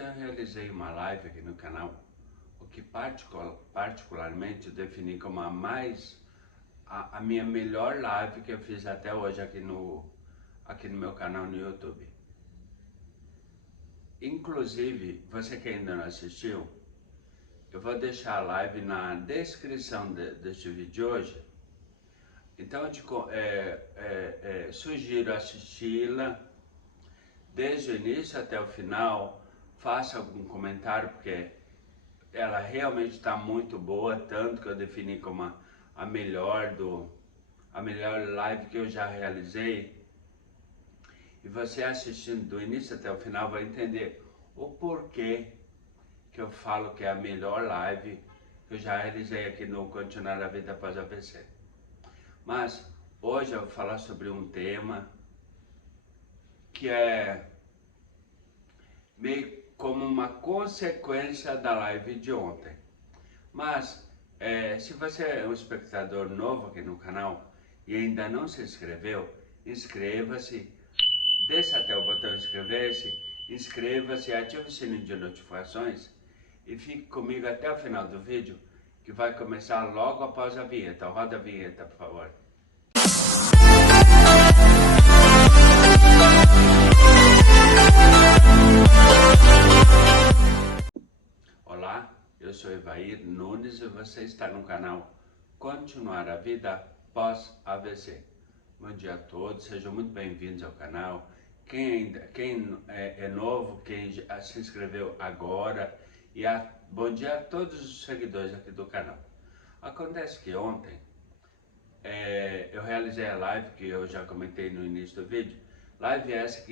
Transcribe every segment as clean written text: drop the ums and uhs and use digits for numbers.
Ontem eu realizei uma live aqui no canal, o que particularmente eu defini como a minha melhor live que eu fiz até hoje aqui no meu canal no YouTube. Inclusive, você que ainda não assistiu, eu vou deixar a live na descrição deste vídeo de hoje. Então eu te sugiro assisti-la desde o início até o final. Faça algum comentário, porque ela realmente está muito boa, tanto que eu defini como a melhor live que eu já realizei. E você assistindo do início até o final vai entender o porquê que eu falo que é a melhor live que eu já realizei aqui no Continuar a Vida Após AVC. Mas hoje eu vou falar sobre um tema que é meio como uma consequência da live de ontem. Mas se você é um espectador novo aqui no canal e ainda não se inscreveu, inscreva-se, desça até o botão inscrever-se, inscreva-se, ative o sininho de notificações e fique comigo até o final do vídeo, que vai começar logo após a vinheta. Roda a vinheta, por favor. Olá, eu sou Evair Nunes e você está no canal Continuar a Vida Pós AVC. Bom dia a todos, sejam muito bem-vindos ao canal. Quem é novo, quem já se inscreveu agora, bom dia a todos os seguidores aqui do canal. Acontece que ontem eu realizei a live que eu já comentei no início do vídeo. Live essa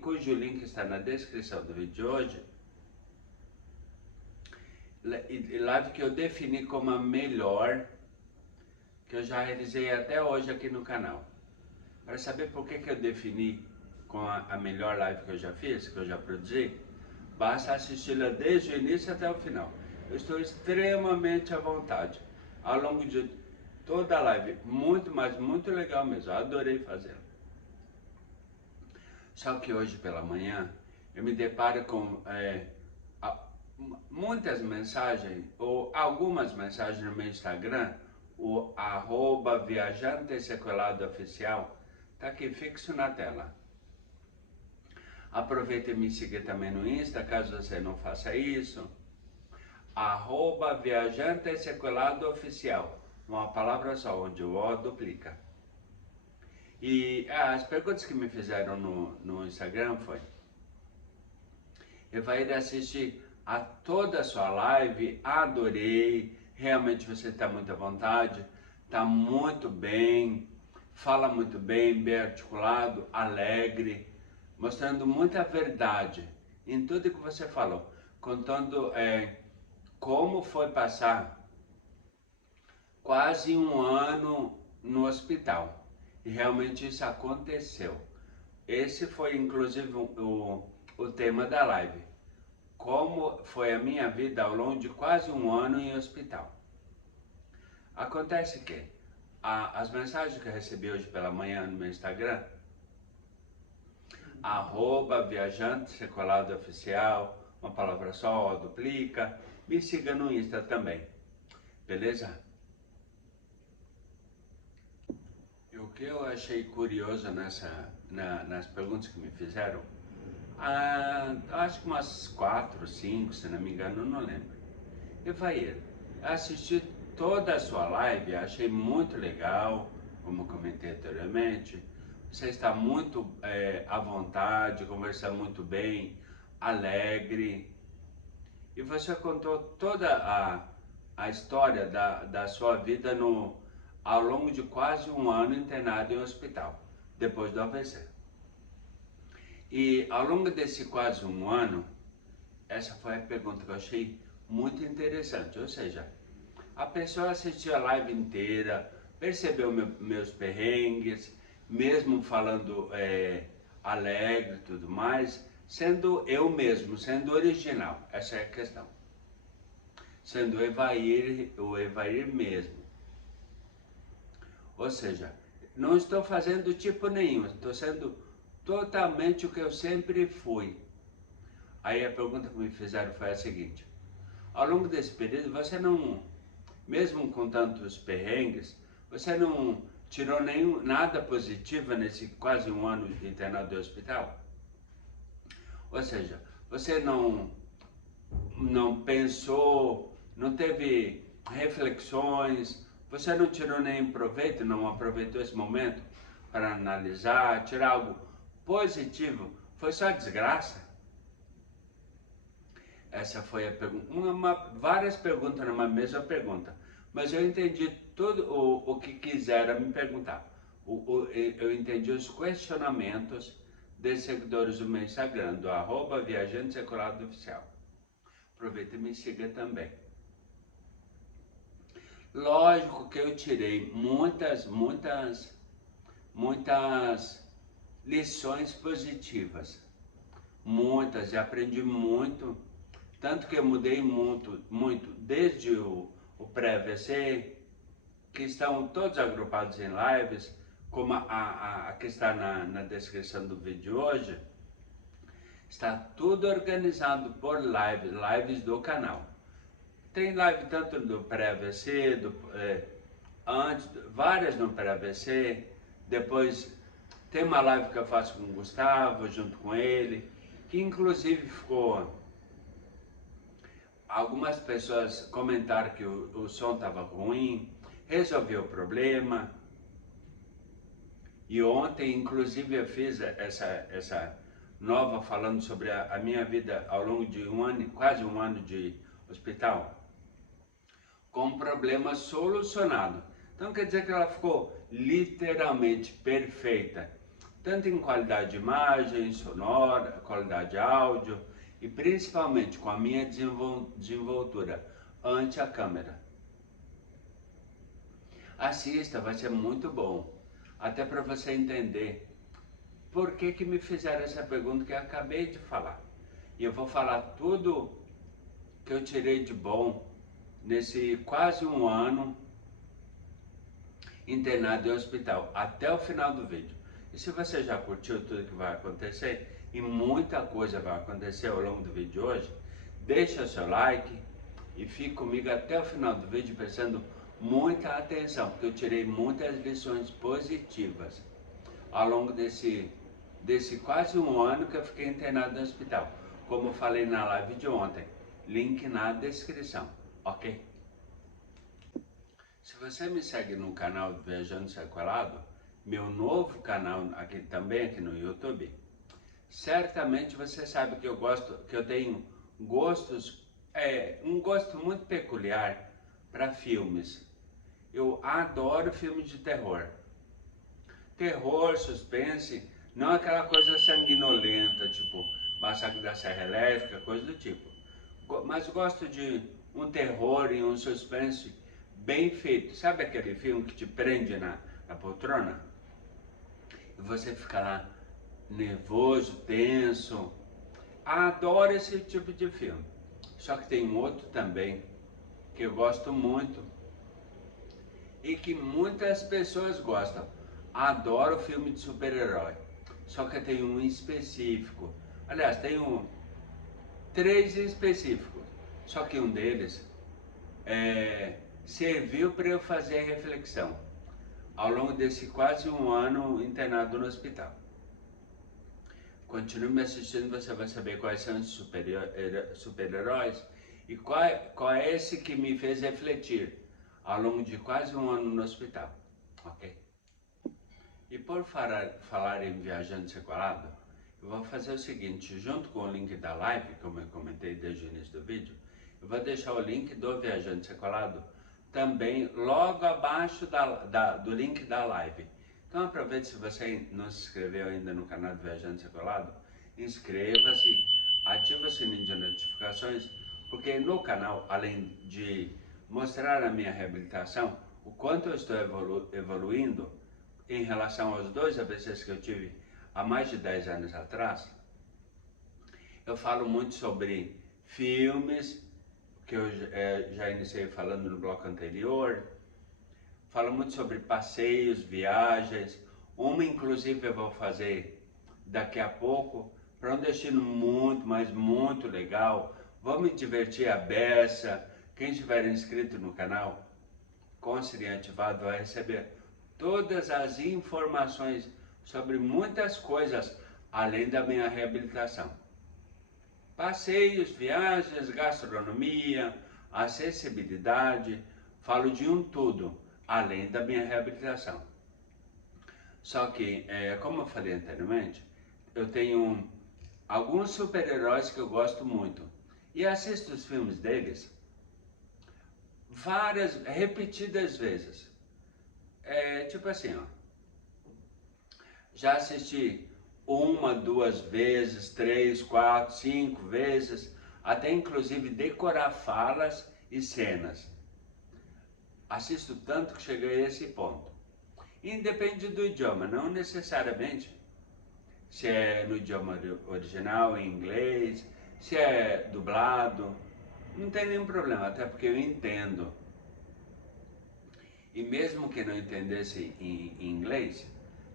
cujo link está na descrição do vídeo de hoje. Live que eu defini como a melhor que eu já realizei até hoje aqui no canal. Para saber por que eu defini como a melhor live que eu já fiz, que eu já produzi, basta assisti-la desde o início até o final. Eu estou extremamente à vontade ao longo de toda a live, muito legal mesmo, eu adorei fazê-la. Só que hoje pela manhã eu me deparo com muitas mensagens, ou algumas mensagens no meu Instagram, o @viajantesequeladoOficial, tá aqui fixo na tela. Aproveita e me siga também no Insta, caso você não faça isso, @viajantesequeladoOficial, uma palavra só, onde o O duplica. E as perguntas que me fizeram no Instagram foi: eu vou ir assistir a toda a sua live, adorei, realmente você está muito à vontade, está muito bem, fala muito bem, bem articulado, alegre, mostrando muita verdade em tudo que você falou, contando como foi passar quase um ano no hospital. E realmente isso aconteceu. Esse foi inclusive o tema da live. Como foi a minha vida ao longo de quase um ano em hospital. Acontece que as mensagens que eu recebi hoje pela manhã no meu Instagram, @viajantesequeladoOficial, uma palavra só, duplica, me siga no Insta também, beleza? E o que eu achei curioso nas perguntas que me fizeram, acho que umas 4, 5, se não me engano, não lembro. Evair, assisti toda a sua live, achei muito legal, como comentei anteriormente. Você está muito à vontade, conversa muito bem, alegre. E você contou toda a história da sua vida ao longo de quase um ano internado em um hospital, depois do AVC. E ao longo desse quase um ano, essa foi a pergunta que eu achei muito interessante, ou seja, a pessoa assistiu a live inteira, percebeu meus perrengues, mesmo falando alegre e tudo mais, sendo eu mesmo, sendo original, essa é a questão. Sendo o Evair mesmo. Ou seja, não estou fazendo tipo nenhum, estou sendo totalmente o que eu sempre fui. Aí a pergunta que me fizeram foi a seguinte: ao longo desse período, você não, mesmo com tantos perrengues, você não tirou nada positivo nesse quase um ano de internado do hospital? Ou seja, você não pensou, não teve reflexões, você não tirou nenhum proveito, não aproveitou esse momento para analisar, tirar algo positivo? Foi só desgraça? Essa foi a pergunta, várias perguntas numa mesma pergunta, mas eu entendi tudo o que quiseram me perguntar. Eu entendi os questionamentos dos seguidores do meu Instagram, do @viajantesecolado oficial. Aproveita e me siga também. Lógico que eu tirei muitas lições positivas, muitas, e aprendi muito, tanto que eu mudei muito desde o pré-AVC, que estão todos agrupados em lives, como a que está na descrição do vídeo hoje. Está tudo organizado por lives do canal. Tem live tanto do pré-AVC, várias no pré-AVC, depois tem uma live que eu faço com o Gustavo, junto com ele, que inclusive ficou... Algumas pessoas comentaram que o som estava ruim, resolveu o problema. E ontem, inclusive, eu fiz essa nova falando sobre a minha vida ao longo de um ano, quase um ano de hospital, com um problema solucionado. Então quer dizer que ela ficou literalmente perfeita, tanto em qualidade de imagem, sonora, qualidade de áudio e principalmente com a minha desenvoltura ante a câmera. Assista, vai ser muito bom, até para você entender por que me fizeram essa pergunta que eu acabei de falar. E eu vou falar tudo que eu tirei de bom nesse quase um ano internado em hospital, até o final do vídeo. E se você já curtiu tudo que vai acontecer, e muita coisa vai acontecer ao longo do vídeo de hoje, deixa seu like e fique comigo até o final do vídeo prestando muita atenção, porque eu tirei muitas lições positivas ao longo desse quase um ano que eu fiquei internado no hospital. Como eu falei na live de ontem, link na descrição, ok? Se você me segue no canal do Viajando Sequelado, meu novo canal aqui no YouTube, certamente você sabe que eu tenho gostos, um gosto muito peculiar para filmes. Eu adoro filmes de terror. Terror, suspense, não aquela coisa sanguinolenta, tipo Massacre da Serra Elétrica, coisa do tipo. Mas gosto de um terror e um suspense bem feito. Sabe aquele filme que te prende na poltrona? E você fica lá nervoso, tenso. Adoro esse tipo de filme. Só que tem um outro também que eu gosto muito e que muitas pessoas gostam. Adoro filme de super-herói. Só que tem um específico. Aliás, tem três específicos. Só que um deles serviu para eu fazer a reflexão ao longo desse quase um ano internado no hospital. Continue me assistindo, você vai saber quais são os super-heróis e qual é esse que me fez refletir ao longo de quase um ano no hospital, ok? E por falar em Viajando Sequelado, eu vou fazer o seguinte, junto com o link da live, como eu comentei desde o início do vídeo, eu vou deixar o link do Viajando Sequelado também logo abaixo do link da live. Então aproveite, se você não se inscreveu ainda no canal do Viajando Sequelado, inscreva-se, ative o sininho de notificações, porque no canal, além de mostrar a minha reabilitação, o quanto eu estou evoluindo em relação aos 2 AVCs que eu tive há mais de 10 anos atrás, eu falo muito sobre filmes, que eu já iniciei falando no bloco anterior, falo muito sobre passeios, viagens, uma inclusive eu vou fazer daqui a pouco para um destino muito, mas muito legal. Vou me divertir a beça. Quem estiver inscrito no canal, com o sininho ativado, vai receber todas as informações sobre muitas coisas, além da minha reabilitação. Passeios, viagens, gastronomia, acessibilidade, falo de um tudo, além da minha reabilitação. Só que, como eu falei anteriormente, eu tenho alguns super-heróis que eu gosto muito e assisto os filmes deles repetidas vezes. Tipo assim, ó, já assisti uma, duas vezes, 3, 4, 5 vezes, até inclusive decorar falas e cenas. Assisto tanto que cheguei a esse ponto. Independe do idioma, não necessariamente se é no idioma original, em inglês, se é dublado, não tem nenhum problema, até porque eu entendo. E mesmo que não entendesse em inglês,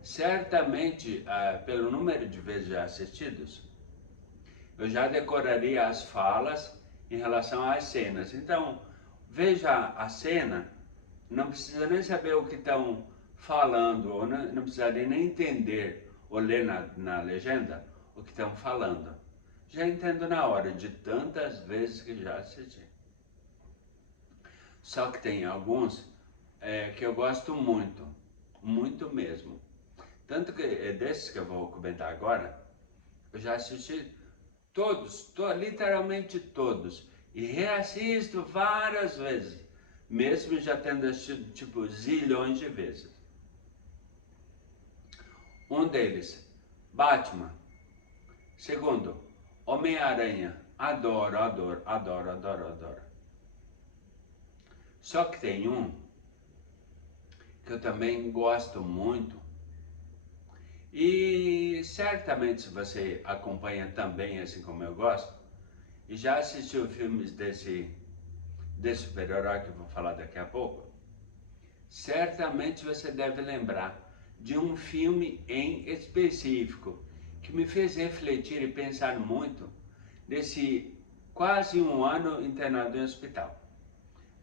certamente, pelo número de vezes já assistidos, eu já decoraria as falas em relação às cenas. Então, veja a cena, não precisa nem saber o que estão falando, ou não precisaria nem entender ou ler na legenda o que estão falando. Já entendo na hora, de tantas vezes que já assisti. Só que tem alguns que eu gosto muito, muito mesmo. Tanto que desses que eu vou comentar agora, eu já assisti todos, literalmente todos, e reassisto várias vezes, mesmo já tendo assistido tipo zilhões de vezes. Um deles, Batman. Segundo, Homem-Aranha. Adoro, adoro, adoro, adoro, adoro. Só que tem um que eu também gosto muito, e certamente se você acompanha também, assim como eu gosto, e já assistiu filmes desse super-herói que eu vou falar daqui a pouco, certamente você deve lembrar de um filme em específico que me fez refletir e pensar muito nesse quase um ano internado em hospital.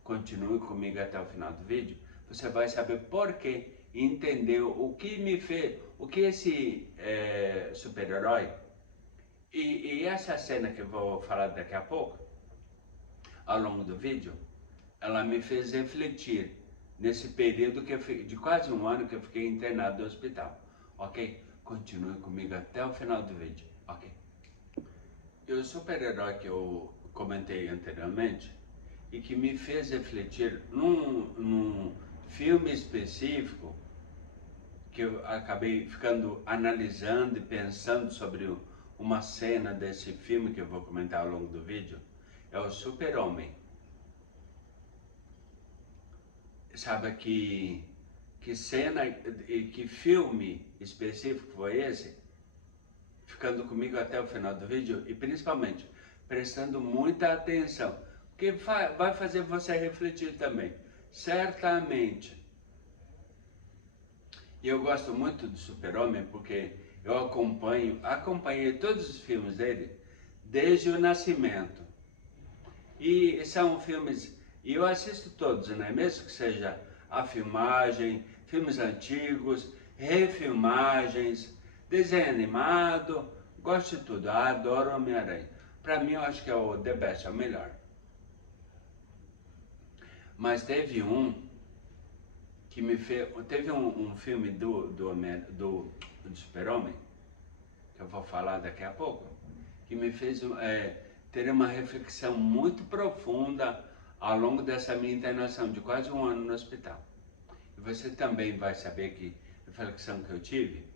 Continue comigo até o final do vídeo, você vai saber por quê e entender o que me fez, o que esse super-herói e essa cena que eu vou falar daqui a pouco, ao longo do vídeo, ela me fez refletir nesse período de quase um ano que eu fiquei internado no hospital, ok? Continue comigo até o final do vídeo, ok? E o super-herói que eu comentei anteriormente e que me fez refletir num filme específico que eu acabei ficando analisando e pensando sobre uma cena desse filme que eu vou comentar ao longo do vídeo, é o Super-Homem. Sabe que cena e que filme específico foi esse? Ficando comigo até o final do vídeo e principalmente prestando muita atenção, porque vai fazer você refletir também, certamente. E eu gosto muito do Super-Homem porque eu acompanhei todos os filmes dele desde o nascimento. E são filmes, e eu assisto todos, né? Mesmo que seja a filmagem, filmes antigos, refilmagens, desenho animado, gosto de tudo, adoro Homem-Aranha. Pra mim eu acho que é o the best, é o melhor. Mas teve um que me fez, teve um filme do Super-Homem, que eu vou falar daqui a pouco, que me fez ter uma reflexão muito profunda ao longo dessa minha internação de quase um ano no hospital. E você também vai saber que reflexão que eu tive,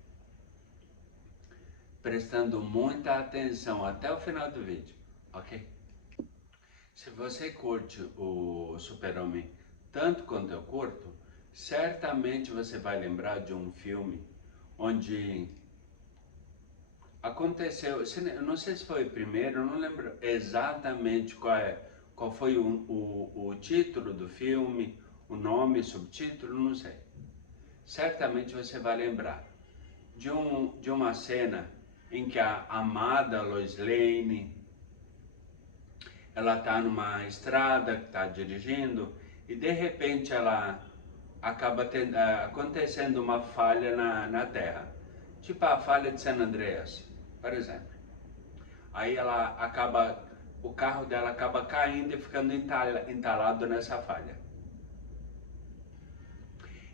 prestando muita atenção até o final do vídeo, ok? Se você curte o Super-Homem tanto quanto eu curto, certamente você vai lembrar de um filme onde aconteceu, eu não sei se foi o primeiro, eu não lembro exatamente qual foi o título do filme, o nome, subtítulo, não sei. Certamente você vai lembrar de uma cena em que a amada Lois Lane, ela está numa estrada que está dirigindo e de repente ela acaba acontecendo uma falha na terra, tipo a falha de San Andreas, por exemplo. Aí o carro dela acaba caindo e ficando entalado nessa falha.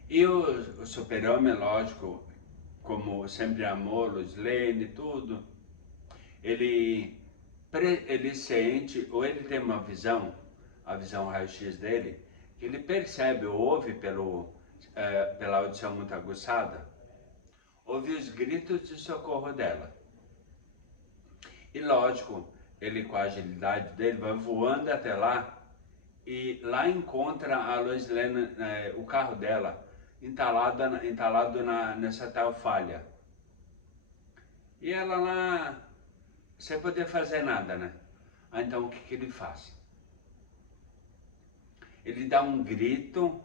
E o super-homem, lógico, como sempre amou Lois Lane e tudo, ele sente, ou ele tem uma visão, a visão raio-x dele, que ele percebe, ou ouve pela audição muito aguçada, ouve os gritos de socorro dela. E lógico, ele com a agilidade dele vai voando até lá e lá encontra a Lois Lane, o carro dela, entalado nessa tal falha. E ela lá, sem poder fazer nada, né? Então o que ele faz? Ele dá um grito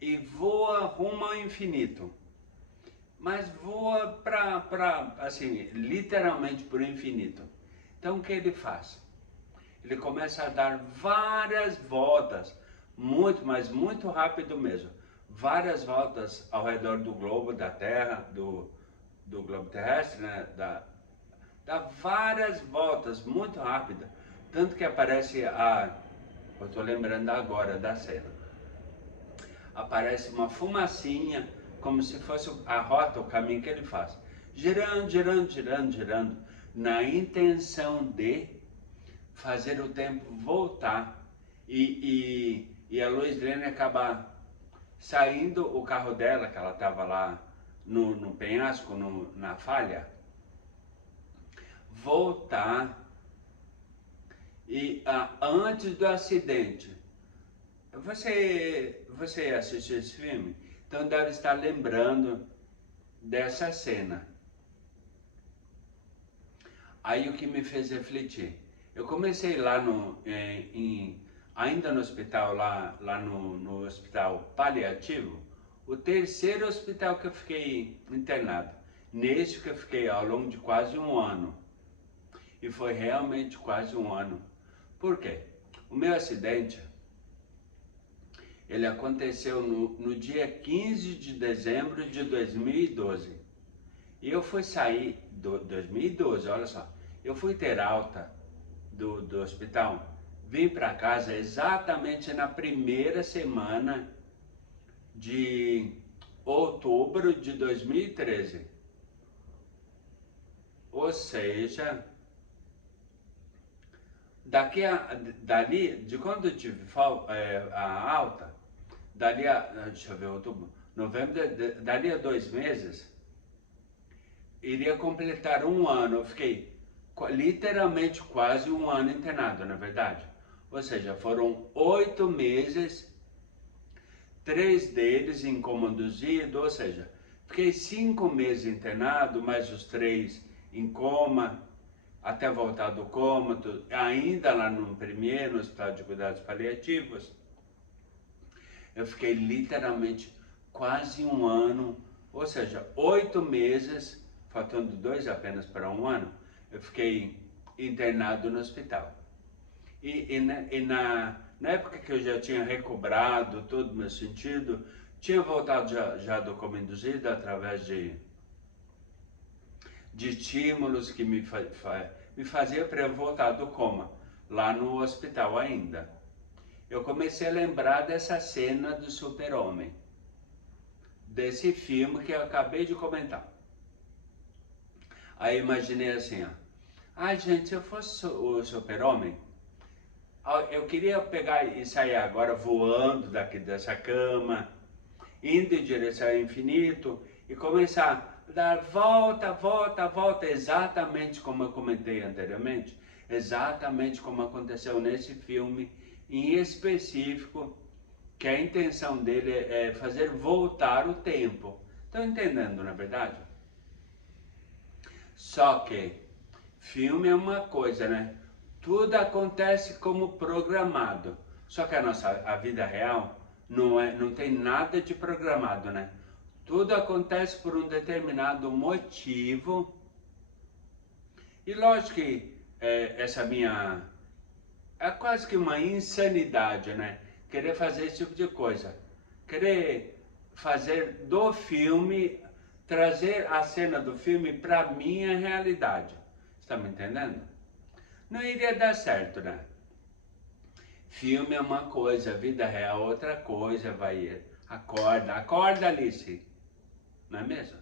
e voa rumo ao infinito. Mas voa assim, literalmente para o infinito. Então o que ele faz? Ele começa a dar várias voltas, mas muito rápido mesmo. Várias voltas ao redor do globo da Terra, do globo terrestre, né? Dá várias voltas, muito rápida. Tanto que aparece eu estou lembrando agora da cena. Aparece uma fumacinha, como se fosse a rota, o caminho que ele faz. Girando, girando, girando, girando, na intenção de fazer o tempo voltar. E a Lois Lane acaba saindo o carro dela, que ela estava lá no penhasco, na falha, voltar. E antes do acidente, você assistiu esse filme? Então deve estar lembrando dessa cena. Aí o que me fez refletir? Eu comecei lá ainda no hospital, lá no hospital paliativo, o terceiro hospital que eu fiquei internado. Nesse que eu fiquei ao longo de quase um ano. E foi realmente quase um ano. Por quê? O meu acidente, ele aconteceu no dia 15 de dezembro de 2012. E eu fui sair, 2012, olha só, eu fui ter alta do hospital, vim para casa exatamente na primeira semana de outubro de 2013. Ou seja, dali, de quando eu tive a alta, deixa eu ver, outubro, novembro, dali a 2 meses, iria completar um ano. Eu fiquei literalmente quase um ano internado, na verdade. Ou seja, foram 8 meses, 3 deles em coma induzido, ou seja, fiquei 5 meses internado, mais os 3 em coma, até voltar do coma, ainda lá no Hospital de Cuidados Paliativos. Eu fiquei literalmente quase um ano, ou seja, 8 meses, faltando 2 apenas para um ano, eu fiquei internado no hospital. E na época que eu já tinha recobrado todo o meu sentido, tinha voltado já do coma induzido através de estímulos que me fazia para eu voltar do coma, lá no hospital ainda. Eu comecei a lembrar dessa cena do Super-Homem, desse filme que eu acabei de comentar. Aí imaginei assim, gente, se eu fosse o Super-Homem, eu queria pegar e sair agora voando dessa cama, indo em direção ao infinito e começar a dar volta, volta, volta, exatamente como eu comentei anteriormente, exatamente como aconteceu nesse filme em específico, que a intenção dele é fazer voltar o tempo. Estão entendendo, na verdade? Só que filme é uma coisa, né? Tudo acontece como programado. Só que a vida real não tem nada de programado, né? Tudo acontece por um determinado motivo E lógico que essa minha... É quase que uma insanidade, né? Querer fazer esse tipo de coisa. Querer fazer do filme, trazer a cena do filme para minha realidade. Está me entendendo? Não iria dar certo, né? Filme é uma coisa, vida real é outra coisa, vai. Acorda Alice, não é mesmo?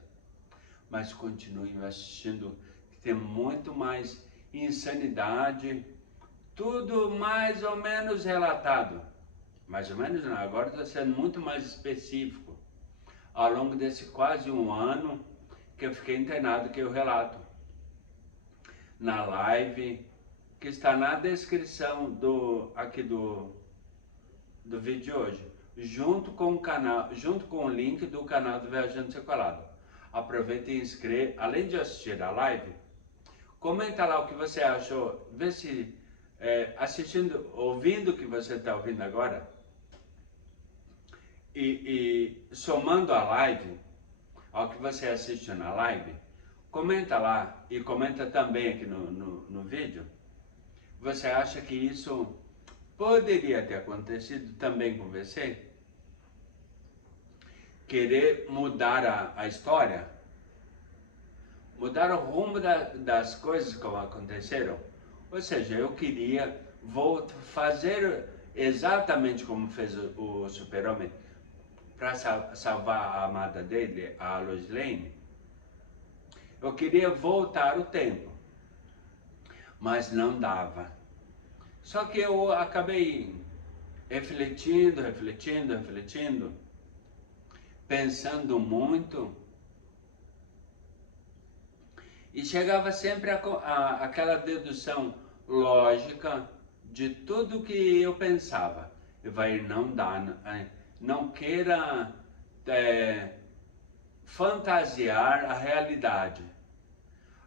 Mas continue assistindo, que tem muito mais insanidade, tudo mais ou menos relatado. Mais ou menos não, agora está sendo muito mais específico. Ao longo desse quase um ano que eu fiquei internado, que eu relato na live, que está na descrição aqui do vídeo de hoje, junto com o canal, junto com o link do canal do Viajante Sequelado. Aproveita e inscreve, além de assistir a live, comenta lá o que você achou, vê se assistindo, ouvindo o que você está ouvindo agora, e somando a live ao que você assiste na live, comenta lá e comenta também aqui no vídeo. Você acha que isso poderia ter acontecido também com você? Querer mudar a história? Mudar o rumo das coisas como aconteceram? Ou seja, eu queria fazer exatamente como fez o Super-Homem para salvar a amada dele, a Lois Lane. Eu queria voltar o tempo, mas não dava. Só que eu acabei refletindo, pensando muito, e chegava sempre aquela dedução lógica de tudo que eu pensava. E vai, não dá, não queira fantasiar a realidade.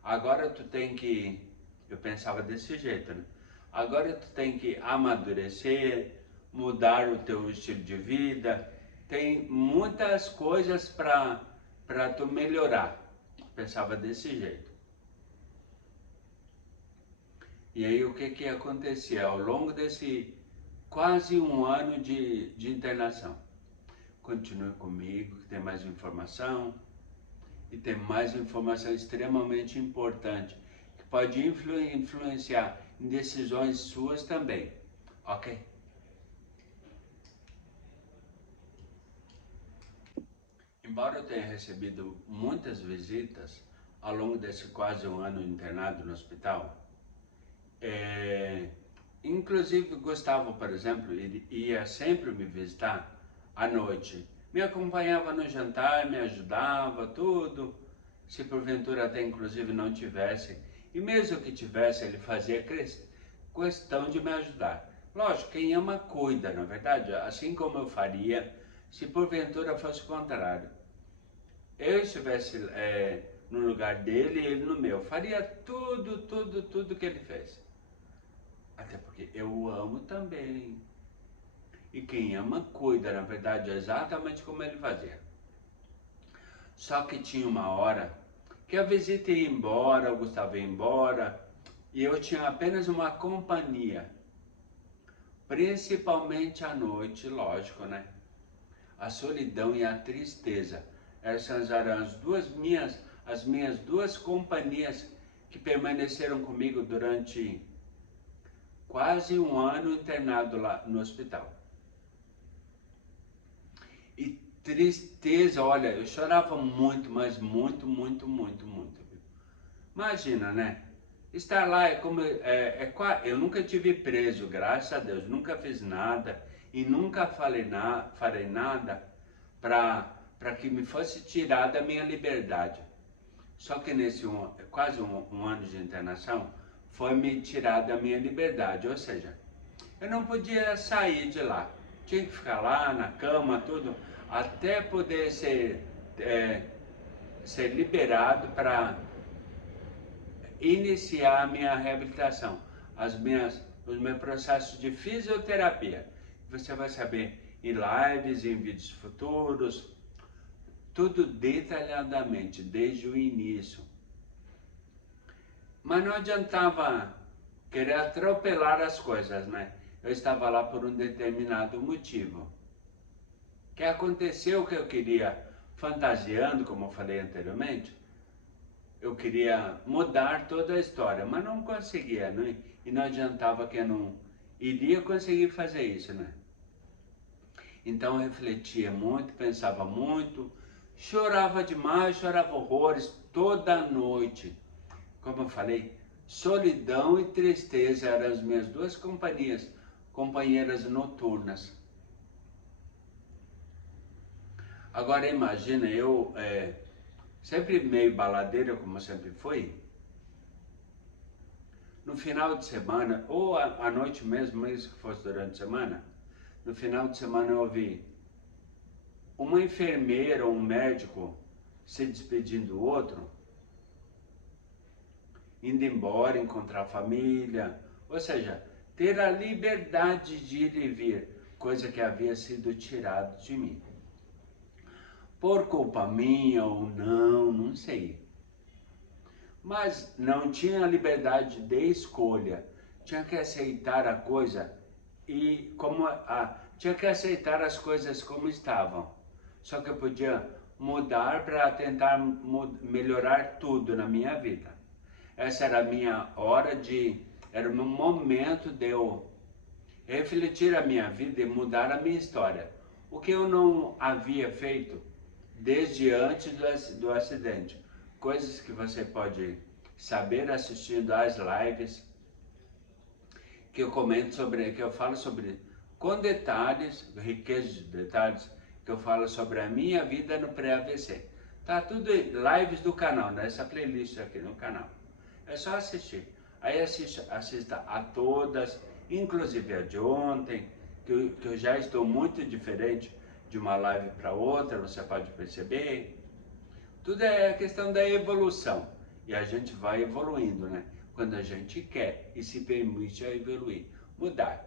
Agora tu tem que, eu pensava desse jeito, né? Agora tu tem que amadurecer, mudar o teu estilo de vida, tem muitas coisas para tu melhorar. Pensava desse jeito. E aí o que acontecia ao longo desse quase um ano de internação? Continue comigo, que tem mais informação, e tem mais informação extremamente importante, que pode influenciar em decisões suas também, ok? Embora eu tenha recebido muitas visitas ao longo desse quase um ano internado no hospital, inclusive Gustavo, por exemplo, ele ia sempre me visitar à noite, me acompanhava no jantar, me ajudava, tudo, se porventura até inclusive não tivesse, e mesmo que tivesse, ele fazia questão de me ajudar. Lógico, quem ama cuida, na verdade, assim como eu faria se porventura fosse o contrário. Eu estivesse no lugar dele e ele no meu, faria tudo que ele fez. Até porque eu o amo também. E quem ama cuida, na verdade, exatamente como ele fazia. Só que tinha uma hora que a visita ia embora, o Gustavo ia embora, e eu tinha apenas uma companhia. Principalmente à noite, lógico, né? A solidão e a tristeza. Essas eram as minhas duas companhias que permaneceram comigo durante quase um ano internado lá no hospital. E tristeza, olha, eu chorava muito, mas muito. Imagina, né? Estar lá é como, eu nunca tive preso, graças a Deus, nunca fiz nada e nunca farei nada para que me fosse tirada a minha liberdade. Só que nesse quase um ano de internação, foi me tirada a minha liberdade, ou seja, eu não podia sair de lá, tinha que ficar lá na cama, tudo, até poder ser liberado para iniciar a minha reabilitação, os meus processos de fisioterapia. Você vai saber em lives, em vídeos futuros, tudo detalhadamente, desde o início. Mas não adiantava querer atropelar as coisas, né? Eu estava lá por um determinado motivo. Que aconteceu que eu queria, fantasiando, como eu falei anteriormente, eu queria mudar toda a história, mas não conseguia, né? E não adiantava que eu não iria conseguir fazer isso, né? Então eu refletia muito, pensava muito, chorava demais, chorava horrores toda noite. Como eu falei, solidão e tristeza eram as minhas duas companheiras noturnas. Agora imagina, eu sempre meio baladeiro, como eu sempre fui, no final de semana, ou à noite mesmo que fosse durante a semana, no final de semana eu ouvi uma enfermeira ou um médico se despedindo do outro, indo embora, encontrar a família, ou seja, ter a liberdade de ir e vir, coisa que havia sido tirado de mim. Por culpa minha ou não, não sei. Mas não tinha liberdade de escolha, tinha que aceitar a coisa e tinha que aceitar as coisas como estavam. Só que eu podia mudar para tentar melhorar tudo na minha vida. Essa era a minha hora era o meu momento de eu refletir a minha vida e mudar a minha história. O que eu não havia feito desde antes do acidente. Coisas que você pode saber assistindo às lives que eu comento sobre, que eu falo sobre, com detalhes, riqueza de detalhes, que eu falo sobre a minha vida no pré-AVC. Tá tudo em lives do canal, nessa playlist aqui no canal. É só assistir. Aí assista a todas, inclusive a de ontem, que eu já estou muito diferente de uma live para outra, você pode perceber. Tudo é questão da evolução. E a gente vai evoluindo, né? Quando a gente quer e se permite a evoluir, mudar.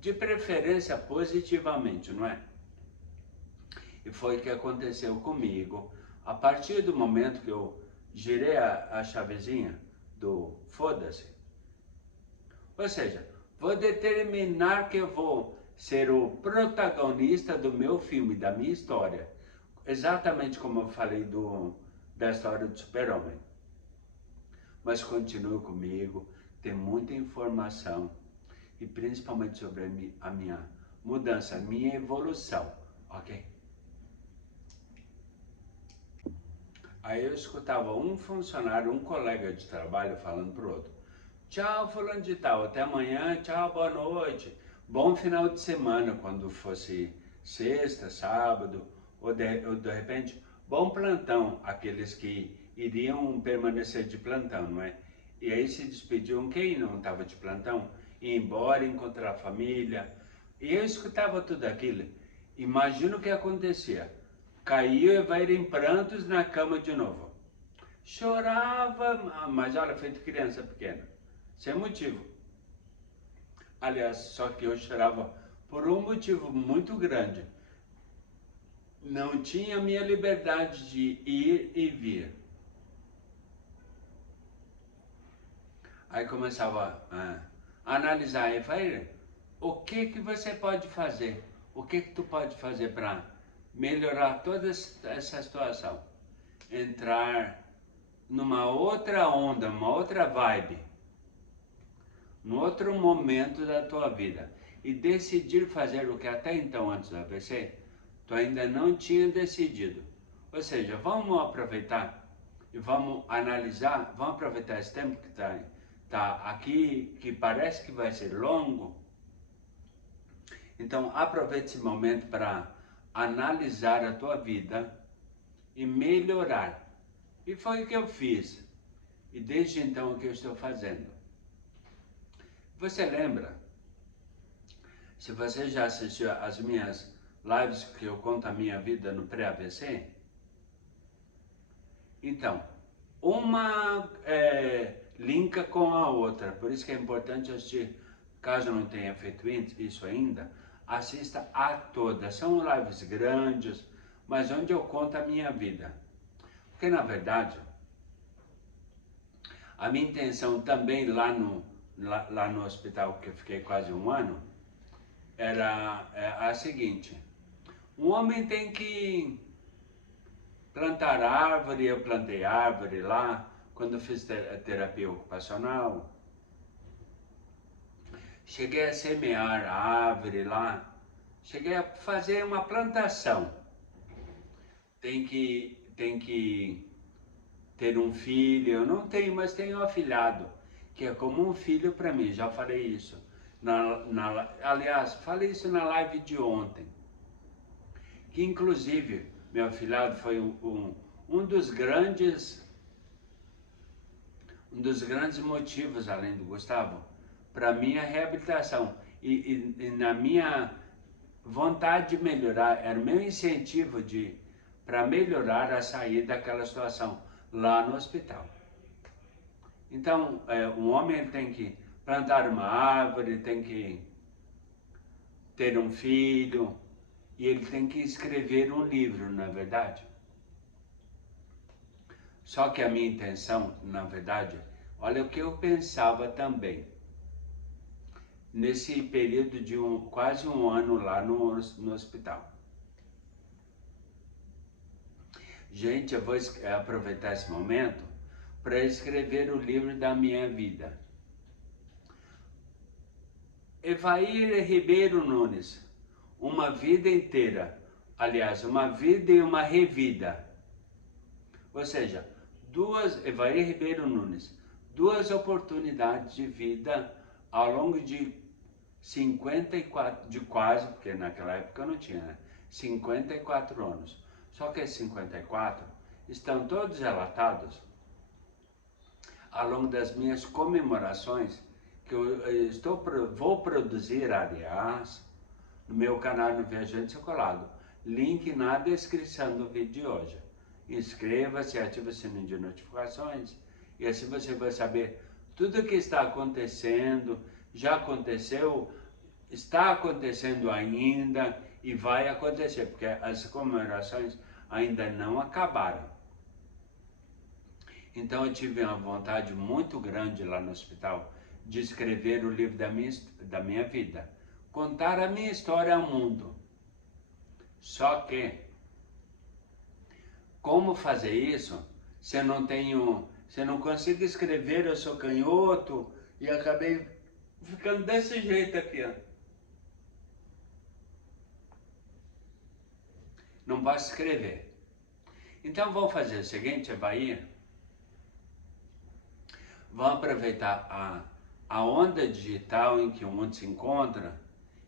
De preferência positivamente, não é? E foi o que aconteceu comigo. A partir do momento que eu girei a chavezinha do foda-se, ou seja, vou determinar que eu vou ser o protagonista do meu filme, da minha história. Exatamente como eu falei da história do Super-Homem. Mas continue comigo, tem muita informação e principalmente sobre a minha mudança, a minha evolução, ok? Aí eu escutava um funcionário, um colega de trabalho falando pro outro: tchau, fulano de tal, até amanhã, tchau, boa noite, bom final de semana, quando fosse sexta, sábado, ou de repente, bom plantão, aqueles que iriam permanecer de plantão, não é? E aí se despediam quem não estava de plantão, ia embora, encontrar a família. E eu escutava tudo aquilo. Imagina o que acontecia. Caiu e vai em prantos na cama de novo. Chorava, mas olha, feito criança pequena, sem motivo. Aliás, só que eu chorava por um motivo muito grande. Não tinha minha liberdade de ir e vir. Aí começava a analisar e vai, o que você pode fazer? O que tu pode fazer para melhorar toda essa situação? Entrar numa outra onda, uma outra vibe, num outro momento da tua vida e decidir fazer o que até então, antes do AVC, tu ainda não tinha decidido. Ou seja, vamos aproveitar e vamos analisar, vamos aproveitar esse tempo que tá aqui, que parece que vai ser longo. Então aproveite esse momento para analisar a tua vida e melhorar. E foi o que eu fiz. E desde então o que eu estou fazendo. Você lembra? Se você já assistiu às minhas lives que eu conto a minha vida no pré-AVC, então, uma linka com a outra, por isso que é importante assistir, caso não tenha feito isso ainda, assista a todas, são lives grandes, mas onde eu conto a minha vida, porque na verdade, A minha intenção também lá no hospital, que eu fiquei quase um ano, era a seguinte: um homem tem que plantar árvore. Eu plantei árvore lá, quando eu fiz terapia ocupacional. Cheguei a semear a árvore lá, cheguei a fazer uma plantação. Tem que ter um filho. Eu não tenho, mas tenho um afilhado, que é como um filho para mim, já falei isso. Aliás, falei isso na live de ontem, que inclusive meu afilhado foi um dos grandes motivos, além do Gustavo, para minha reabilitação e na minha vontade de melhorar, era o meu incentivo para melhorar a sair daquela situação lá no hospital. Então, um homem ele tem que plantar uma árvore, tem que ter um filho e ele tem que escrever um livro, não é verdade? Só que a minha intenção, na verdade, olha o que eu pensava também. Nesse período de quase um ano lá no hospital. Gente, eu vou aproveitar esse momento para escrever o livro da minha vida. Evair Ribeiro Nunes, uma vida inteira, aliás, uma vida e uma revida. Ou seja, Evair Ribeiro Nunes, duas oportunidades de vida ao longo de 54, de quase, porque naquela época eu não tinha, né? 54 anos. Só que esses 54 estão todos relatados ao longo das minhas comemorações, que vou produzir, aliás, no meu canal no Viajante Chocolado. Link na descrição do vídeo de hoje. Inscreva-se, ative o sininho de notificações e assim você vai saber tudo o que está acontecendo, já aconteceu, está acontecendo ainda e vai acontecer, porque as comemorações ainda não acabaram. Então eu tive uma vontade muito grande lá no hospital de escrever o livro da minha vida, contar a minha história ao mundo. Só que, como fazer isso se eu não consigo escrever, eu sou canhoto e acabei ficando desse jeito aqui, ó. Não posso escrever. Então vamos fazer o seguinte, Bahia. Vamos aproveitar a onda digital em que o mundo se encontra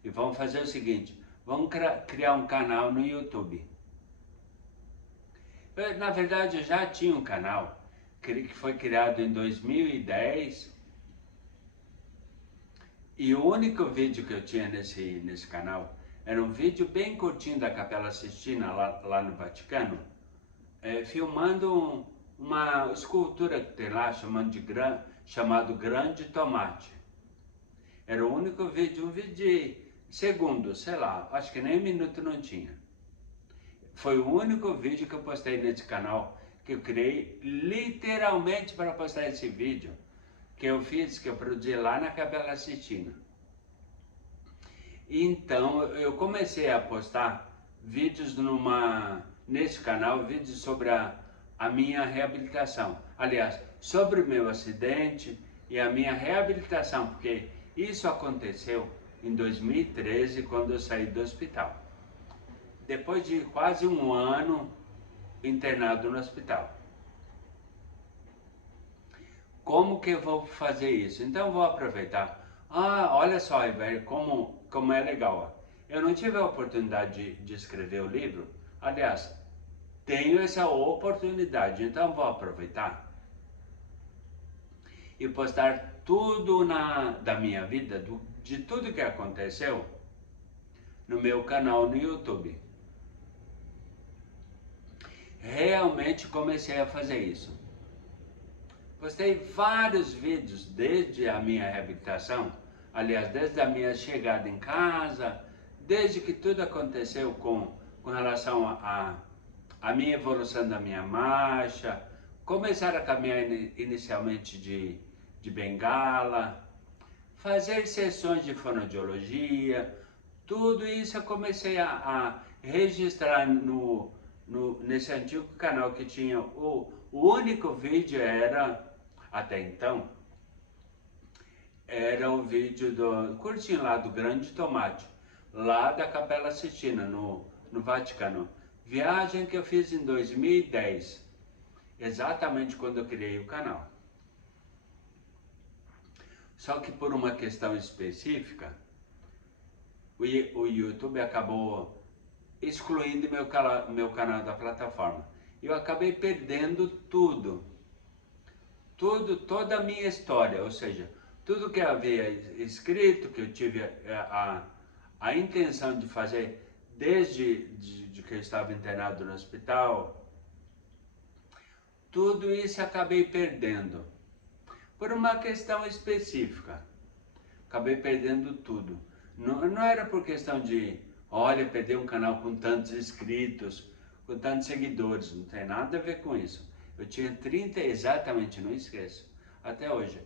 e vamos fazer o seguinte, vamos criar um canal no YouTube. Na verdade, eu já tinha um canal que foi criado em 2010 e o único vídeo que eu tinha nesse canal era um vídeo bem curtinho da Capela Sistina lá no Vaticano, filmando uma escultura que tem lá chamado Grande Tomate. Era o único vídeo, um vídeo de segundos, sei lá, acho que nem um minuto não tinha. Foi o único vídeo que eu postei nesse canal, que eu criei literalmente para postar esse vídeo, que eu produzi lá na Capela Sistina. Então eu comecei a postar vídeos nesse canal, vídeos sobre a minha reabilitação. Aliás, sobre o meu acidente e a minha reabilitação, porque isso aconteceu em 2013, quando eu saí do hospital. Depois de quase um ano internado no hospital. Como que eu vou fazer isso? Então eu vou aproveitar. Olha só, Iber, como é legal. Ó. Eu não tive a oportunidade de escrever o livro. Aliás, tenho essa oportunidade, então vou aproveitar e postar tudo da minha vida, de tudo que aconteceu no meu canal no YouTube. Realmente comecei a fazer isso. Postei vários vídeos desde a minha reabilitação, aliás, desde a minha chegada em casa, desde que tudo aconteceu com relação a minha evolução da minha marcha, começar a caminhar inicialmente de bengala, fazer sessões de fonoaudiologia, tudo isso eu comecei a registrar nesse antigo canal que tinha o único vídeo até então, era o vídeo curtinho lá do Grande Tomate, lá da Capela Sistina, no Vaticano. Viagem que eu fiz em 2010, exatamente quando eu criei o canal. Só que por uma questão específica, o YouTube acabou excluindo meu canal da plataforma. Eu acabei perdendo toda a minha história, ou seja, tudo que eu havia escrito, que eu tive a intenção de fazer desde que eu estava internado no hospital, tudo isso eu acabei perdendo. Por uma questão específica, acabei perdendo tudo. Não era por questão de, olha, perder um canal com tantos inscritos, com tantos seguidores, não tem nada a ver com isso. Eu tinha 30, exatamente, não esqueço, até hoje,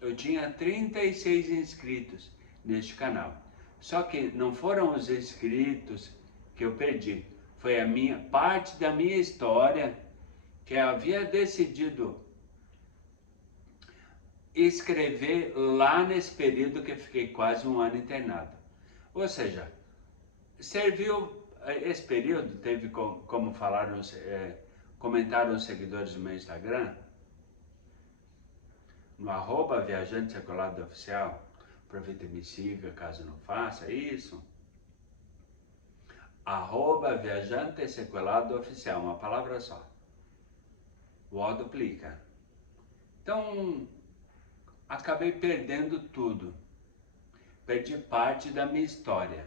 eu tinha 36 inscritos neste canal. Só que não foram os inscritos que eu perdi, foi parte da minha história que eu havia decidido escrever lá nesse período que eu fiquei quase um ano internado. Ou seja, serviu, esse período teve, como falaram, comentaram os seguidores do meu Instagram, no @viajanteseculado_oficial, aproveita e me siga caso não faça isso, @viajanteseculado_oficial, uma palavra só, o O duplica. Então, acabei perdendo tudo, perdi parte da minha história.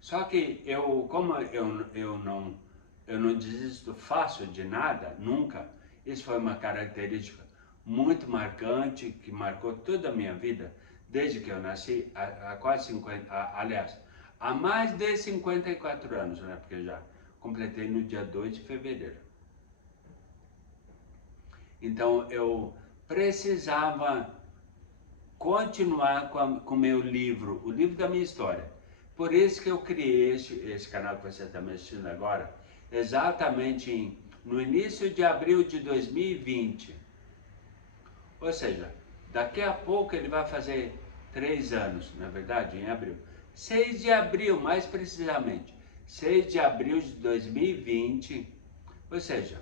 Só que como eu não desisto fácil de nada, nunca. Isso foi uma característica muito marcante, que marcou toda a minha vida, desde que eu nasci, há quase 50, aliás, há mais de 54 anos, né? Porque eu já completei no dia 2 de fevereiro. Então eu precisava continuar com o meu livro, o livro da minha história. Por isso que eu criei esse canal que você está me assistindo agora, exatamente no início de abril de 2020. Ou seja, daqui a pouco ele vai fazer 3 anos, na verdade, em abril. 6 de abril, mais precisamente. 6 de abril de 2020, ou seja,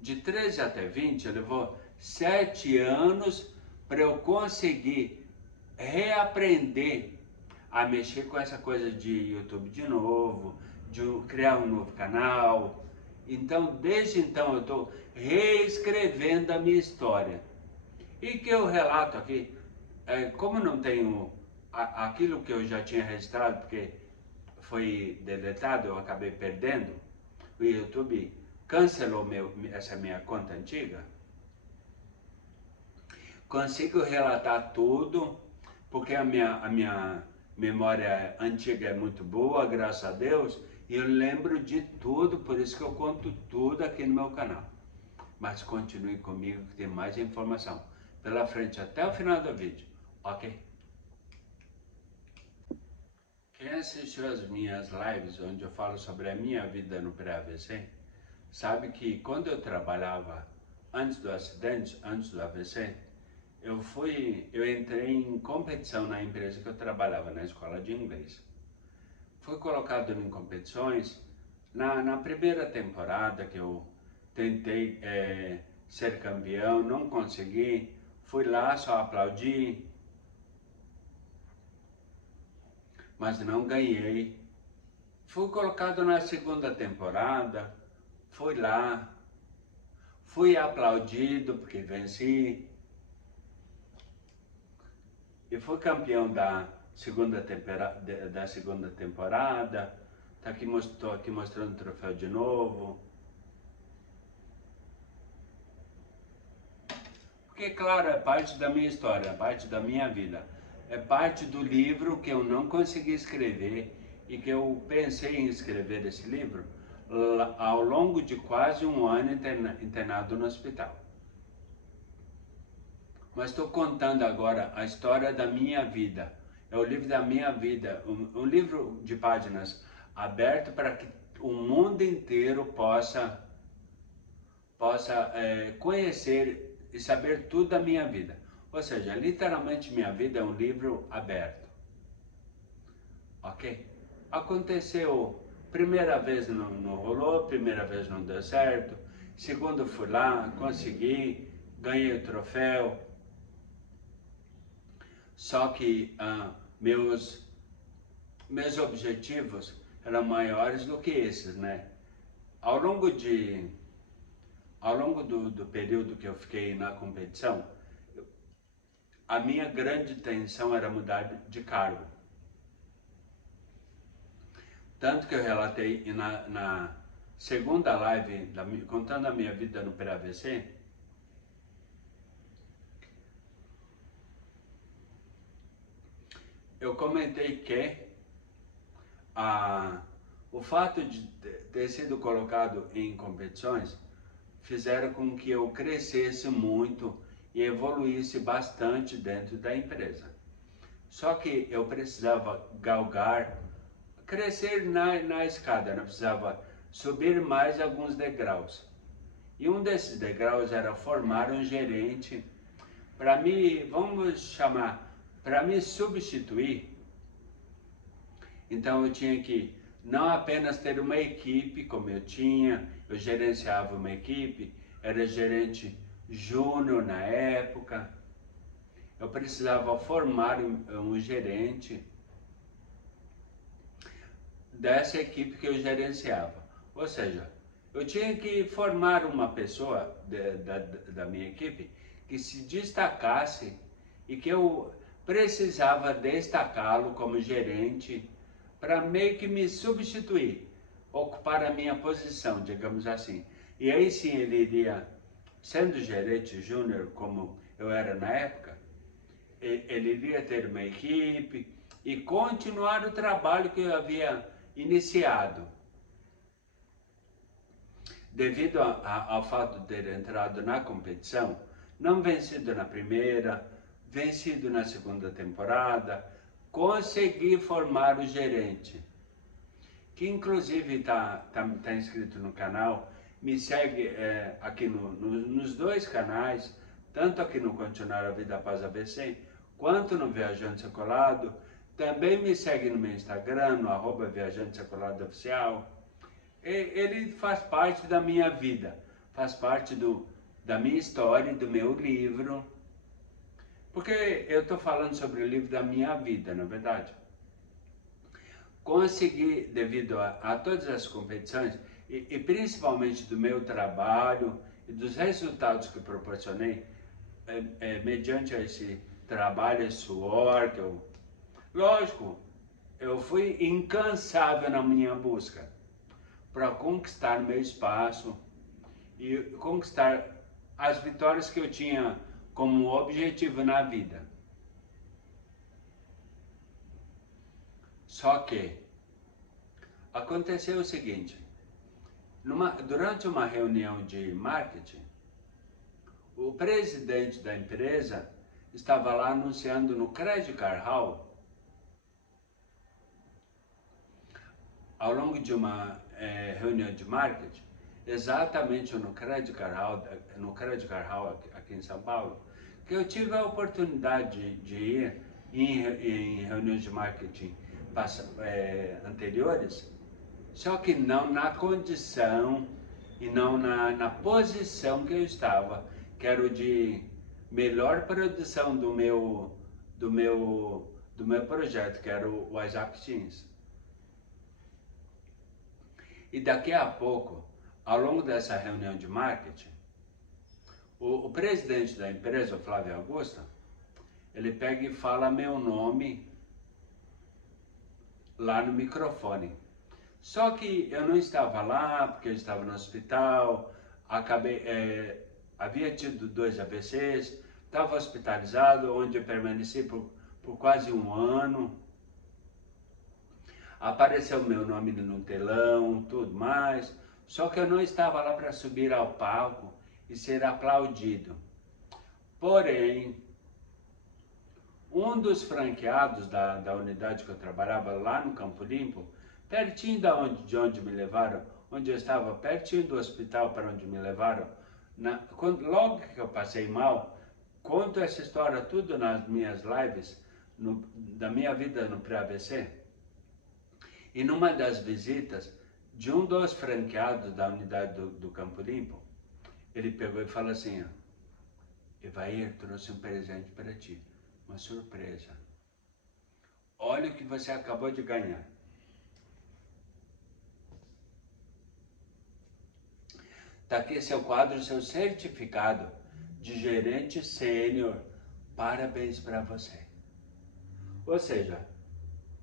de 13 até 20, levou 7 anos para eu conseguir reaprender a mexer com essa coisa de YouTube de novo, de criar um novo canal. Então, desde então, eu estou reescrevendo a minha história. E que eu relato aqui, como não tenho aquilo que eu já tinha registrado, porque foi deletado, eu acabei perdendo, o YouTube cancelou essa minha conta antiga. Consigo relatar tudo, porque a minha memória antiga é muito boa, graças a Deus, e eu lembro de tudo, por isso que eu conto tudo aqui no meu canal. Mas continue comigo que tem mais informação pela frente até o final do vídeo, ok? Quem assistiu as minhas lives, onde eu falo sobre a minha vida no pré-AVC, sabe que quando eu trabalhava antes do acidente, antes do AVC, eu entrei em competição na empresa que eu trabalhava, na escola de inglês. Fui colocado em competições na primeira temporada que eu tentei ser campeão, não consegui, fui lá, só aplaudi, mas não ganhei. Fui colocado na segunda temporada, fui lá, fui aplaudido porque venci, e fui campeão da segunda temporada. Estou aqui mostrando o troféu de novo. Porque, claro, é parte da minha história, é parte da minha vida. É parte do livro que eu não consegui escrever e que eu pensei em escrever esse livro ao longo de quase um ano internado no hospital. Mas estou contando agora a história da minha vida. É o livro da minha vida, um livro de páginas aberto para que o mundo inteiro possa conhecer e saber tudo da minha vida. Ou seja, literalmente minha vida é um livro aberto. Ok? Aconteceu, primeira vez não rolou, primeira vez não deu certo, segunda fui lá, consegui, ganhei o troféu. Só que meus objetivos eram maiores do que esses, né? Ao longo do período que eu fiquei na competição, a minha grande intenção era mudar de cargo. Tanto que eu relatei na segunda live, contando a minha vida no pré-AVC, eu comentei que o fato de ter sido colocado em competições fizeram com que eu crescesse muito e evoluísse bastante dentro da empresa. Só que eu precisava galgar, crescer na escada, eu precisava subir mais alguns degraus. E um desses degraus era formar um gerente para me, vamos chamar, para me substituir. Então eu tinha que não apenas ter uma equipe como eu tinha, eu gerenciava uma equipe, era gerente júnior na época, eu precisava formar um gerente dessa equipe que eu gerenciava. Ou seja, eu tinha que formar uma pessoa da minha equipe que se destacasse e que eu precisava destacá-lo como gerente para meio que me substituir, ocupar a minha posição, digamos assim. E aí sim ele iria, sendo gerente júnior como eu era na época, ele iria ter uma equipe e continuar o trabalho que eu havia iniciado. Devido ao fato de ter entrado na competição, não vencido na primeira, vencido na segunda temporada, consegui formar o gerente, que inclusive está inscrito no canal, me segue aqui nos dois canais, tanto aqui no Continuar a Vida Após AVC, quanto no Viajante Secolado. Também me segue no meu Instagram, no @Viajante Secolado Oficial. Ele faz parte da minha vida, faz parte da minha história e do meu livro, porque eu estou falando sobre o livro da minha vida, na verdade. Consegui, devido a todas as competições, e principalmente do meu trabalho e dos resultados que proporcionei, mediante esse trabalho, esse suor, lógico, eu fui incansável na minha busca para conquistar meu espaço e conquistar as vitórias que eu tinha como objetivo na vida. Só que aconteceu o seguinte, durante uma reunião de marketing, o presidente da empresa estava lá anunciando no Credit Card Hall, ao longo de uma reunião de marketing, exatamente no Credit Card Hall aqui em São Paulo, que eu tive a oportunidade de ir em reuniões de marketing anteriores, só que não na condição e não na posição que eu estava, que era o de melhor produção do meu projeto, que era o WhatsApp Teams. E daqui a pouco, ao longo dessa reunião de marketing, o presidente da empresa, o Flávio Augusto, ele pega e fala meu nome lá no microfone. Só que eu não estava lá, porque eu estava no hospital, havia tido 2 AVCs, estava hospitalizado, onde eu permaneci por quase um ano. Apareceu meu nome no telão, tudo mais. Só que eu não estava lá para subir ao palco e ser aplaudido. Porém, um dos franqueados da unidade que eu trabalhava lá no Campo Limpo, pertinho de onde me levaram, onde eu estava, pertinho do hospital para onde me levaram, logo que eu passei mal, conto essa história tudo nas minhas lives, da minha vida no pré-AVC. E numa das visitas de um dos franqueados da unidade do Campo Limpo, ele pegou e falou assim, ó, Evair, trouxe um presente para ti, uma surpresa. Olha o que você acabou de ganhar. Está aqui seu quadro, seu certificado de gerente sênior. Parabéns para você. Ou seja,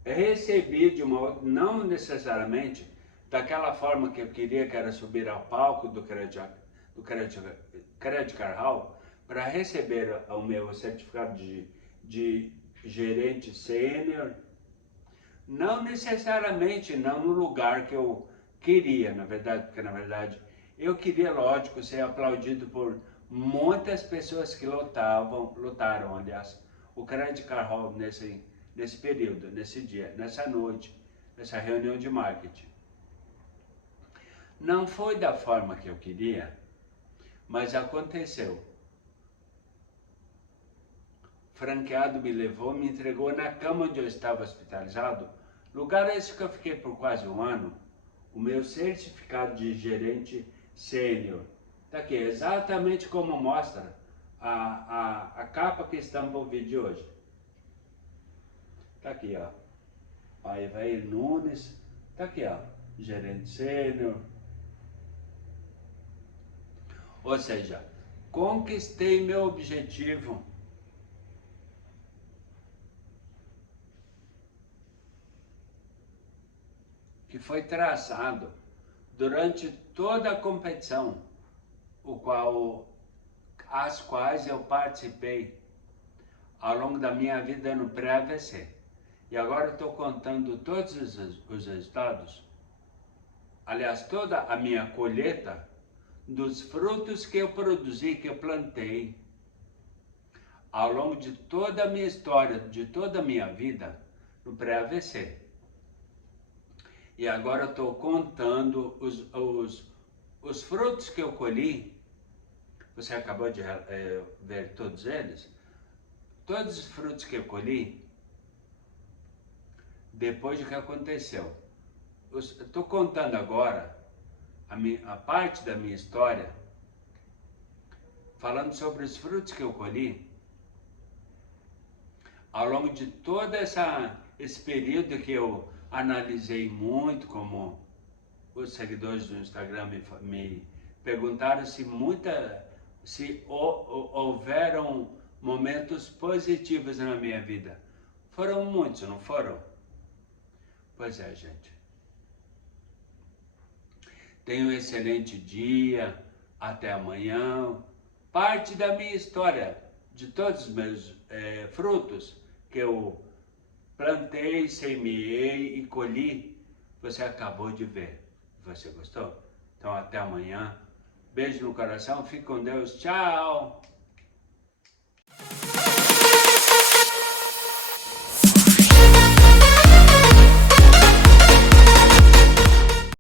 recebi de uma outra, não necessariamente daquela forma que eu queria, que era subir ao palco do Credit Card Hall, para receber o meu certificado de gerente sênior, não necessariamente não no lugar que eu queria, na verdade, porque na verdade eu queria, lógico, ser aplaudido por muitas pessoas que lutaram, aliás, o Credit Card Hall nesse período, nesse dia, nessa noite, nessa reunião de marketing. Não foi da forma que eu queria, mas aconteceu. O franqueado me levou, me entregou na cama onde eu estava hospitalizado, lugar esse que eu fiquei por quase um ano, o meu certificado de gerente sênior. Está aqui, exatamente como mostra a capa que estampa o vídeo de hoje. Está aqui, ó. Aí vai Nunes, está aqui, ó, gerente sênior. Ou seja, conquistei meu objetivo. Que foi traçado durante toda a competição, as quais eu participei ao longo da minha vida no pré-AVC. E agora estou contando todos os resultados, aliás, toda a minha colheita dos frutos que eu produzi, que eu plantei, ao longo de toda a minha história, de toda a minha vida no pré-AVC. E agora eu estou contando os frutos que eu colhi. Você acabou de ver todos eles. Todos os frutos que eu colhi, depois do que aconteceu. Estou contando agora a parte da minha história, falando sobre os frutos que eu colhi, ao longo de todo esse período que eu analisei muito, como os seguidores do Instagram me perguntaram se houveram momentos positivos na minha vida. Foram muitos, não foram? Pois é, gente. Tenha um excelente dia, até amanhã. Parte da minha história, de todos os meus frutos que eu plantei, semeei e colhi, você acabou de ver. Você gostou? Então até amanhã. Beijo no coração, fique com Deus, tchau!